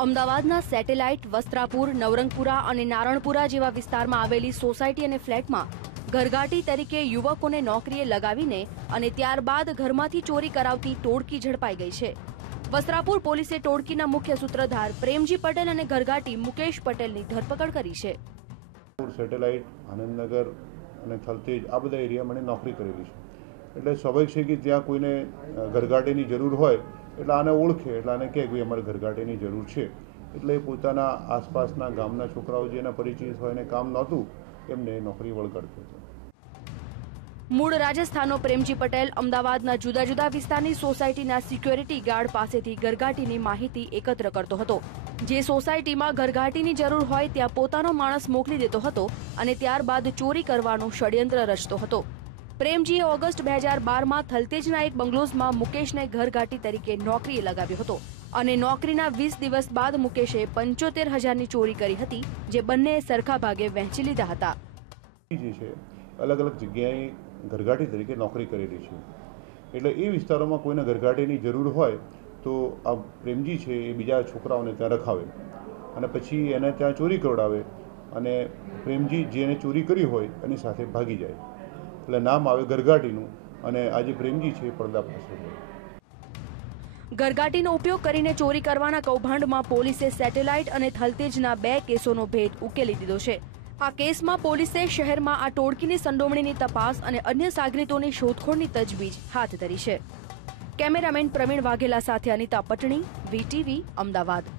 અમદાવાદના સેટેલાઇટ વસ્ત્રાપુર, નવરંગપુરા અને નારણપુરા જેવા વિસ્તારમાં આવેલી સોસાયટી અને ફ્લેટમાં ઘરઘાટી તરીકે યુવકોને નોકરીએ લગાવીને અને ત્યારબાદ ઘરમાંથી ચોરી કરાવતી ટોળકી ઝડપાઈ ગઈ છે. વસ્ત્રાપુર પોલીસે ટોળકીના મુખ્ય સૂત્રધાર પ્રેમજી પટેલ અને ઘરઘાટી મુકેશ પટેલની ધરપકડ કરી છે. સેટેલાઇટ, આનંદનગર અને થલતેજ આ બધા એરિયામાં મને નોકરી કરેલી છે. એટલે સ્વાભાવિક છે કે ત્યાં કોઈને ઘરઘાટીની જરૂર હોય એટલે આને ઓળખે, એટલે આને કહે કે અમારે ઘરઘાટીની જરૂર છે. એટલે પોતાના આસપાસના ગામના છોકરાઓ જેના પરિચિત હોય એને કામ નહોતું, એમને નોકરી વળગાડતો હતો. મૂળ રાજસ્થાનનો પ્રેમજી પટેલ અમદાવાદના જુદા જુદા વિસ્તારની સોસાયટીના સિક્યોરિટી ગાર્ડ પાસેથી ઘરઘાટીની માહિતી એકત્ર કરતો હતો. જે સોસાયટીમાં ઘરઘાટીની જરૂર હોય ત્યાં પોતાનો માણસ મોકલી દેતો હતો અને ત્યારબાદ ચોરી કરવાનું ષડયંત્ર રચતો હતો. પ્રેમજીએ ઓગસ્ટ બે હજાર બારમાં થલતેજના એક બંગલોઝમાં મુકેશને ઘરઘાટી તરીકે નોકરીએ લગાવ્યો હતો. અને નોકરીના વીસ દિવસ બાદ મુકેશે પંચોતેર હજારની ચોરી કરી હતી, જે બંનેએ સરખા ભાગે વહેંચી લીધા હતા. જે છે, અલગ અલગ જગ્યાએ ઘરઘાટી તરીકે નોકરી કરેલી છે. એટલે એ વિસ્તારોમાં કોઈને ઘરઘાટીની જરૂર હોય, તો આ પ્રેમજી છે એ બીજા છોકરાઓને ત્યાં રખાવે. અને પછી એને ત્યાં ચોરી કરવડાવે અને પ્રેમજી જેને ચોરી કરી હોય, એની સાથે ભાગી જાય. એટલે નામ આવે ગરગાટીનું અને આજે પ્રેમજી છે એ પડદા પાસે ગરગાટીનો ઉપયોગ કરીને ચોરી કરવાના કૌભાંડમાં પોલીસે સેટેલાઇટ અને થલતેજના બે કેસોનો ભેદ ઉકેલી દીધો છે. આ કેસમાં પોલીસે શહેરમાં આ ટોળકીની સંડોવણીની તપાસ અને અન્ય સાગરીતોની શોધખોળની તજવીજ હાથ ધરી છે. કેમેરામેન પ્રવીણ વાઘેલા સાથે અનિતા પટણી, વીટીવી, અમદાવાદ.